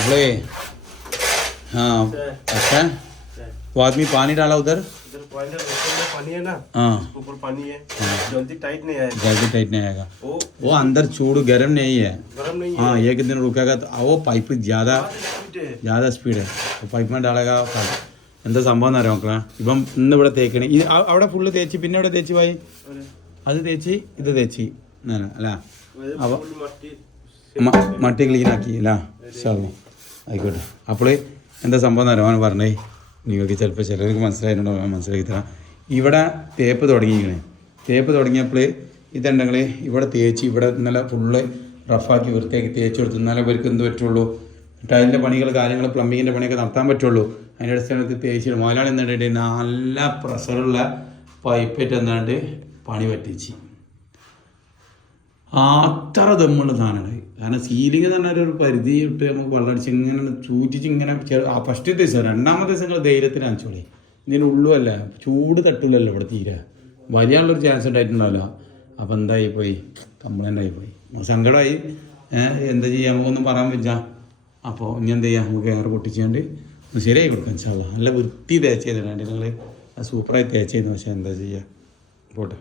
अबले हाँ अच्छा वो आदमी पानी डाला उधर पानी है ना, हाँ ऊपर पानी है, जल्दी टाइट नहीं आएगा, जल्दी टाइट नहीं आएगा। वो अंदर चूड़ गर्म नहीं है, गरम नहीं है। हाँ एक दिन रुकेगा तो वो पाइप ज़्यादा स्पीड है, वो पाइप में डालेगा। എന്താ സംഭവം എന്നറിയാം മക്കളെ, ഇപ്പം ഇന്ന് ഇവിടെ തേക്കണേ അവിടെ ഫുള്ള് തേച്ച് പിന്നെ ഇവിടെ തേച്ച് പോയി അത് തേച്ച് ഇത് തേച്ച് അല്ല അപ്പോൾ മട്ടി ക്ലീൻ ആക്കി അല്ല ആയിക്കോട്ടെ. അപ്പോൾ എന്താ സംഭവം എന്നറിയാം അവൻ പറഞ്ഞേ, നിങ്ങൾക്ക് ചിലപ്പോൾ ചിലർക്ക് മനസ്സിലായിട്ടുണ്ടോ, മനസ്സിലാക്കി തരാം. ഇവിടെ തേപ്പ് തുടങ്ങിയപ്പോൾ ഇതുണ്ടെങ്കിൽ ഇവിടെ തേച്ച് ഇവിടെ ഇന്നലെ ഫുള്ള് റഫാക്കി വൃത്തിയാക്കി തേച്ച് കൊടുത്ത് ഇന്നലെ ഇവർക്ക് എന്ത് പറ്റുള്ളൂ, ടൈലിൻ്റെ പണികൾ കാര്യങ്ങൾ പ്ലംബിങ്ങിൻ്റെ പണിയൊക്കെ നടത്താൻ പറ്റുള്ളൂ. അതിൻ്റെ അടിസ്ഥാനത്തിൽ തേച്ച് മുതലാളി എന്താണ്ട് നല്ല പ്രഷറുള്ള പൈപ്പായിട്ട് എന്താണ്ട് പണി പറ്റിച്ച് അത്ര ദമ്മുള്ള സാധനമാണ്. കാരണം സീലിംഗ് എന്ന് പറഞ്ഞാൽ ഒരു പരിധി ഇട്ട് നമുക്ക് വെള്ളമടിച്ച് ഇങ്ങനെ ചൂറ്റിച്ച് ഇങ്ങനെ ഫസ്റ്റ് ദിവസം രണ്ടാമത്തെ ദിവസം നിങ്ങൾ ധൈര്യത്തിന് അനച്ചോളി. ഇതിന് ഉള്ളുമല്ല ചൂട് തട്ടില്ലല്ലോ ഇവിടെ തീരെ വലിയാനുള്ളൊരു ചാൻസ് ഉണ്ടായിട്ടുണ്ടല്ലോ. അപ്പോൾ എന്തായിപ്പോയി, കംപ്ലൈൻ്റ് ആയിപ്പോയി, സങ്കടമായി. എന്താ ചെയ്യുക, നമുക്കൊന്നും പറയാൻ പറ്റാം. അപ്പോൾ ഇനി എന്ത് ചെയ്യുക, നമുക്ക് എയർ പൊട്ടിച്ചുകൊണ്ട് ഒന്ന് ശരിയായി കൊടുക്കാം ഇൻഷാ അല്ലാഹ്. നല്ല വൃത്തി തേച്ച് ചെയ്തിട്ടുണ്ട് നിങ്ങൾ, സൂപ്പറായി തേച്ച് ചെയ്യുന്നു. പക്ഷേ എന്താ ചെയ്യുക, പോട്ടെ.